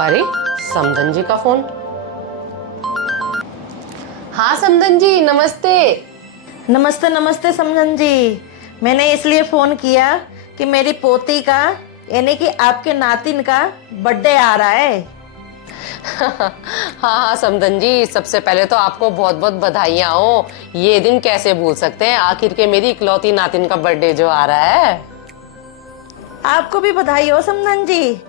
अरे समधन जी का फोन। हाँ समधन जी नमस्ते। नमस्ते नमस्ते समझन जी। मैंने इसलिए फ़ोन किया कि मेरी पोती का यानी कि आपके नातिन का बर्थडे आ रहा है। हाँ हाँ समधन जी, सबसे पहले तो आपको बहुत बहुत बधाइयाँ हो। ये दिन कैसे भूल सकते हैं, आखिर के मेरी इकलौती नातिन का बर्थडे जो आ रहा है। आपको भी बधाई हो समझन जी।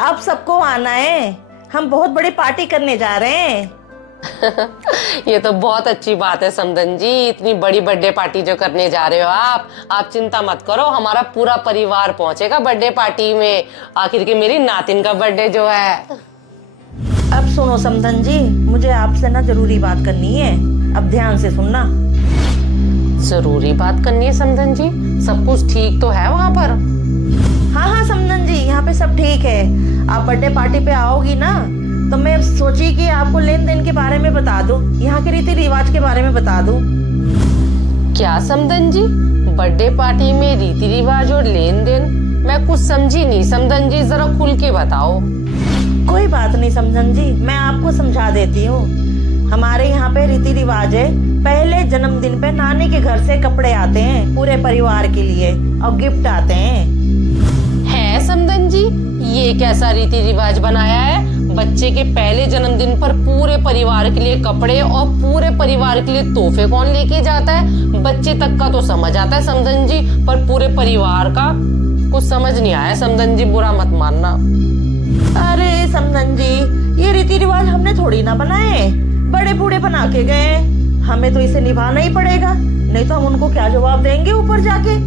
आप सबको आना है, हम बहुत बड़ी पार्टी करने जा रहे हैं। ये तो बहुत अच्छी बात है समधन जी, इतनी बड़ी बर्थडे पार्टी जो करने जा रहे हो आप चिंता मत करो, हमारा पूरा परिवार पहुंचेगा बर्थडे पार्टी में। आखिर के मेरी नातिन का बर्थडे जो है। अब सुनो समधन जी, मुझे आपसे ना जरूरी बात करनी है, अब ध्यान से सुनना। जरूरी बात करनी है समधन जी? सब कुछ ठीक तो है वहां पर? हाँ हाँ समधन जी, यहाँ पे सब ठीक है। आप बर्थडे पार्टी पे आओगी ना, तो मैं सोची कि आपको लेन देन के बारे में बता दूं, यहाँ के रीति रिवाज के बारे में बता दूं। क्या समधन जी, बर्थडे पार्टी में रीति रिवाज और लेन देन? मैं कुछ समझी नहीं समधन जी, जरा खुल के बताओ। कोई बात नहीं समधन जी, मैं आपको समझा देती हूँ। हमारे यहाँ पे रीति रिवाज है, पहले जन्मदिन पे नानी के घर से कपड़े आते हैं पूरे परिवार के लिए और गिफ्ट आते हैं। है समधन जी, ये कैसा रीति रिवाज बनाया है? बच्चे के पहले जन्मदिन पर पूरे परिवार के लिए कपड़े और पूरे परिवार के लिए तोहफे कौन लेके जाता है? बच्चे तक का तो समझ आता है समधन जी, पर पूरे परिवार का कुछ समझ नहीं आया समधन जी, बुरा मत मानना। अरे समधन जी, ये रीति रिवाज हमने थोड़ी ना बनाए, बड़े बूढ़े बना के गए, हमें तो इसे निभाना ही पड़ेगा, नहीं तो हम उनको क्या जवाब देंगे ऊपर जाके।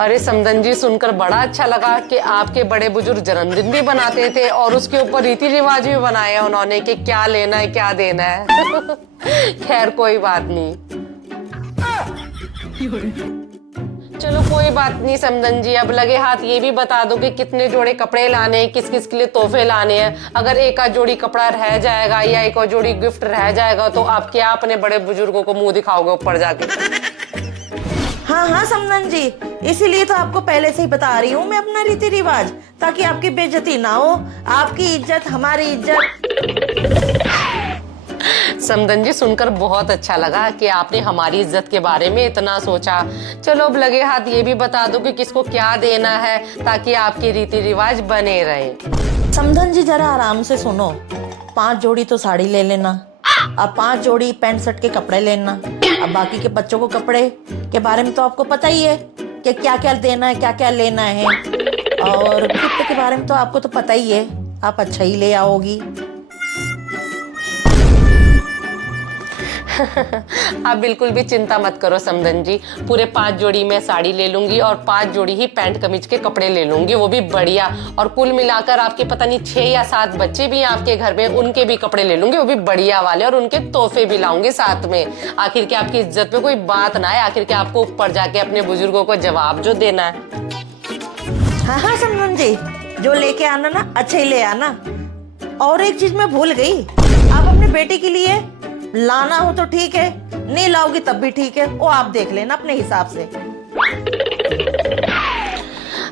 अरे समधन जी, सुनकर बड़ा अच्छा लगा कि आपके बड़े बुजुर्ग जन्मदिन भी बनाते थे और उसके ऊपर रीति रिवाज भी बनाए हैं उन्होंने कि क्या लेना है क्या देना है। खैर कोई बात नहीं, चलो कोई बात नहीं समधन जी, अब लगे हाथ ये भी बता दो कि कितने जोड़े कपड़े लाने हैं, किस किस के लिए तोहफे लाने हैं। अगर एक आध जोड़ी कपड़ा रह जाएगा या एक और जोड़ी गिफ्ट रह जाएगा तो आप क्या अपने बड़े बुजुर्गों को मुंह दिखाओगे ऊपर जाके? हाँ हाँ समधन जी, इसीलिए तो आपको पहले से ही बता रही हूँ मैं अपना रीति रिवाज, ताकि आपकी बेइज्जती ना हो। आपकी इज्जत हमारी इज्जत। समधन जी, सुनकर बहुत अच्छा लगा कि आपने हमारी इज्जत के बारे में इतना सोचा। चलो अब लगे हाथ ये भी बता दो कि किसको क्या देना है ताकि आपके रीति रिवाज बने रहे। समधन जी जरा आराम से सुनो, 5 जोड़ी तो साड़ी ले लेना, अब 5 जोड़ी पैंट शर्ट के कपड़े लेना। अब बाकी के बच्चों को कपड़े के बारे में तो आपको पता ही है कि क्या क्या देना है, क्या क्या लेना है, और गिफ्ट के बारे में तो आपको तो पता ही है, आप अच्छा ही ले आओगी। आप बिल्कुल भी चिंता मत करो समधन जी, पूरे 5 जोड़ी में साड़ी ले लूंगी और 5 जोड़ी ही पैंट कमीज के कपड़े ले लूंगी, वो भी बढ़िया। और कुल मिलाकर आपके पता नहीं 6 या 7 बच्चे भी हैं आपके घर में, उनके भी कपड़े ले लूंगी, वो भी बढ़िया वाले, और उनके तोहफे भी लाऊंगी साथ में। आखिर के आपकी इज्जत पे कोई बात ना है, आखिर के आपको ऊपर जाके अपने बुजुर्गों को जवाब जो देना है। हाँ हाँ समधन जी, जो लेके आना ना अच्छा ही ले आना। और एक चीज मैं भूल गई, आप अपने बेटे के लिए लाना हो तो ठीक है, नहीं लाओगी तब भी ठीक है, वो आप देख लेना अपने हिसाब से।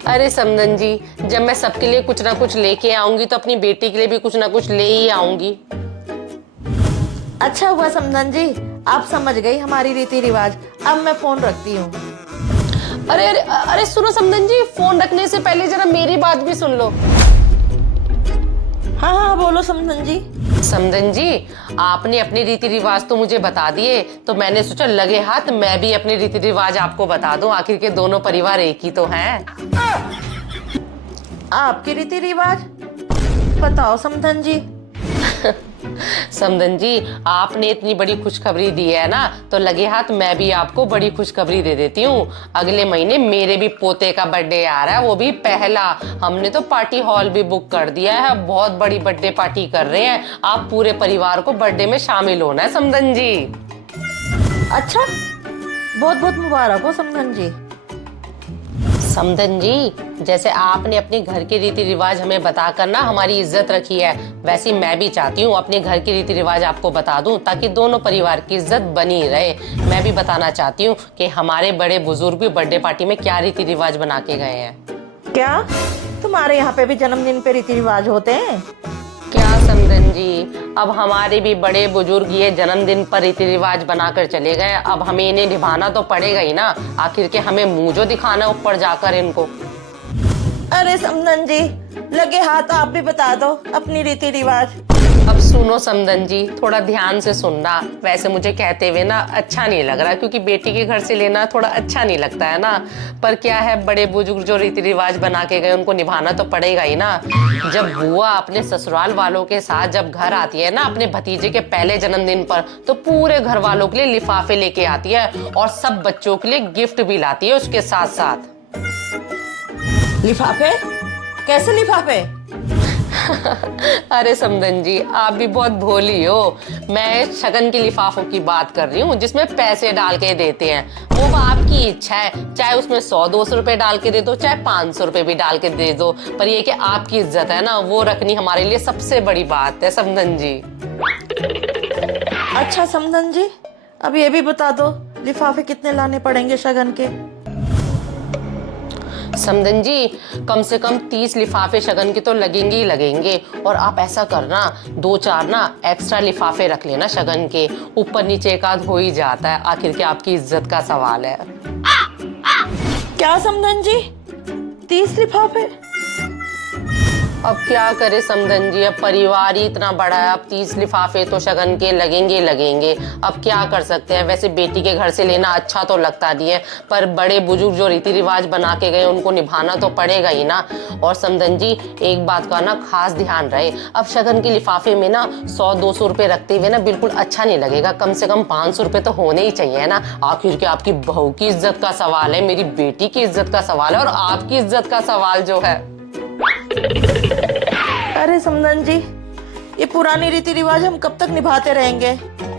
अरे समधन जी, जब मैं सबके लिए कुछ ना कुछ लेके आऊंगी तो अपनी बेटी के लिए भी कुछ ना कुछ ले ही आऊंगी। अच्छा हुआ समधन जी, आप समझ गई हमारी रीति रिवाज। अब मैं फोन रखती हूँ। अरे अरे अरे सुनो समधन जी, फोन रखने से पहले जरा मेरी बात भी सुन लो। हाँ हाँ बोलो समधन जी। समधन जी, आपने अपने रीति रिवाज तो मुझे बता दिए, तो मैंने सोचा लगे हाथ मैं भी अपने रीति रिवाज आपको बता दूं, आखिर के दोनों परिवार एक ही तो हैं। आपके रीति रिवाज बताओ समधन जी। समधन जी, आपने इतनी बड़ी खुशखबरी दी है ना, तो लगे हाथ मैं भी आपको बड़ी खुशखबरी दे देती हूँ। अगले महीने मेरे भी पोते का बर्थडे आ रहा है, वो भी पहला। हमने तो पार्टी हॉल भी बुक कर दिया है, बहुत बड़ी बर्थडे पार्टी कर रहे हैं। आप पूरे परिवार को बर्थडे में शामिल होना है समधन जी। अच्छा, बहुत बहुत मुबारक हो समधन जी। समधन जी, जैसे आपने अपने घर के रीति रिवाज हमें बताकर ना हमारी इज्जत रखी है, वैसे मैं भी चाहती हूँ अपने घर के रीति रिवाज आपको बता दूं ताकि दोनों परिवार की इज्जत बनी रहे। मैं भी बताना चाहती हूँ कि हमारे बड़े बुजुर्ग भी बर्थडे पार्टी में क्या रीति रिवाज बना के गए हैं। क्या तुम तुम्हारे यहाँ पे भी जन्मदिन पे रीति रिवाज होते हैं? क्या समधन जी, अब हमारे भी बड़े बुजुर्ग ये जन्मदिन पर रीति रिवाज बनाकर चले गए, अब हमें इन्हें निभाना तो पड़ेगा ही ना। आखिर के हमें मुंह जो दिखाना ऊपर जाकर इनको। अरे समधन जी, लगे हाथ आप भी बता दो अपनी रीति रिवाज। अब सुनो समधन जी, थोड़ा ध्यान से सुनना। वैसे मुझे कहते हुए ना अच्छा नहीं लग रहा, क्योंकि बेटी के घर से लेना थोड़ा अच्छा नहीं लगता है ना। पर क्या है, बड़े बुजुर्ग जो रीति रिवाज बना के गए उनको निभाना तो पड़ेगा ही ना। जब बुआ अपने ससुराल वालों के साथ जब घर आती है ना अपने भतीजे के पहले जन्मदिन पर, तो पूरे घर वालों के लिए लिफाफे लेके आती है और सब बच्चों के लिए गिफ्ट भी लाती है उसके साथ साथ। लिफाफे? कैसे लिफाफे? अरे समधन जी, आप भी बहुत भोली हो। मैं शगन के लिफाफों की बात कर रही हूँ, जिसमें पैसे डाल के देते हैं। वो आपकी इच्छा है, चाहे उसमें 100-200 रुपए डाल के दे दो, चाहे 500 रुपए भी डाल के दे दो, पर ये कि आपकी इज्जत है ना, वो रखनी हमारे लिए सबसे बड़ी बात है समधन जी। अच्छा समधन जी, अब ये भी बता दो लिफाफे कितने लाने पड़ेंगे शगन के? समधन जी, कम से कम 30 लिफाफे शगन के तो लगेंगे ही लगेंगे। और आप ऐसा करना, 2-4 ना एक्स्ट्रा लिफाफे रख लेना शगन के, ऊपर नीचे एक आध हो ही जाता है। आखिर के आपकी इज्जत का सवाल है। क्या समधन जी, 30 लिफाफे? अब क्या करे समधन जी, अब परिवार ही इतना बड़ा है, अब 30 लिफाफे तो शगन के लगेंगे लगेंगे। अब क्या कर सकते हैं। वैसे बेटी के घर से लेना अच्छा तो लगता नहीं है, पर बड़े बुजुर्ग जो रीति रिवाज बना के गए उनको निभाना तो पड़ेगा ही ना। और समधन जी, एक बात का ना खास ध्यान रहे, अब शगन के लिफाफे में ना 100-200 रुपए रखते हुए ना बिल्कुल अच्छा नहीं लगेगा। कम से कम 500 रुपए तो होने ही चाहिए ना। आखिर के आपकी बहू की इज्जत का सवाल है, मेरी बेटी की इज्जत का सवाल है, और आपकी इज्जत का सवाल जो है। अरे समधन जी, ये पुरानी रीति रिवाज हम कब तक निभाते रहेंगे?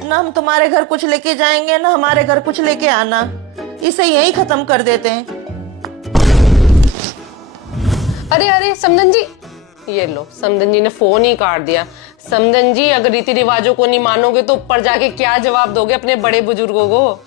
ना हम तुम्हारे घर कुछ लेके जाएंगे, ना हमारे घर कुछ लेके आना। इसे यही खत्म कर देते हैं। अरे अरे समधन जी, ये लो, समधन जी ने फोन ही काट दिया। समधन जी, अगर रीति रिवाजों को नहीं मानोगे तो ऊपर जाके क्या जवाब दोगे अपने बड़े बुजुर्गों को?